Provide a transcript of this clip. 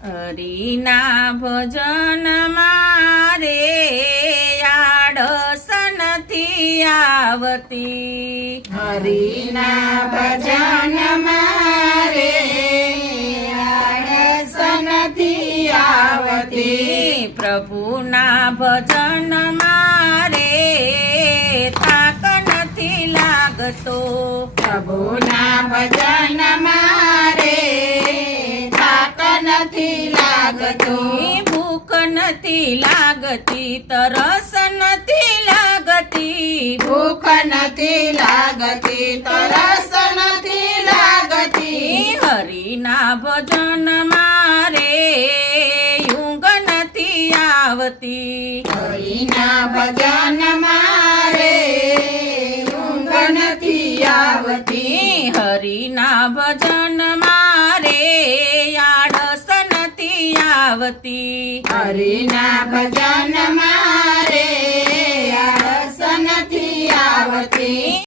હરિના ભજન મારે આળસ નથી આવતી. હરિના ભજન મારે આળસ નથી આવતી. પ્રભુના ભજન મારે થાક નથી લાગતો. પ્રભુના ભજન મારે થાક નથી લાગતો. ભૂખ નથી લાગતી, તરસ નથી લાગતી. ભૂખ નથી લાગતી, તરસ નથી લાગતી. હરિના ભજન મારે ઊંઘ નથી આવતી. હરિના ભજન મારે ઊંઘ નથી આવતી. હરિના ભજન મારે આળસ નથી આવતી. હરિના ભજન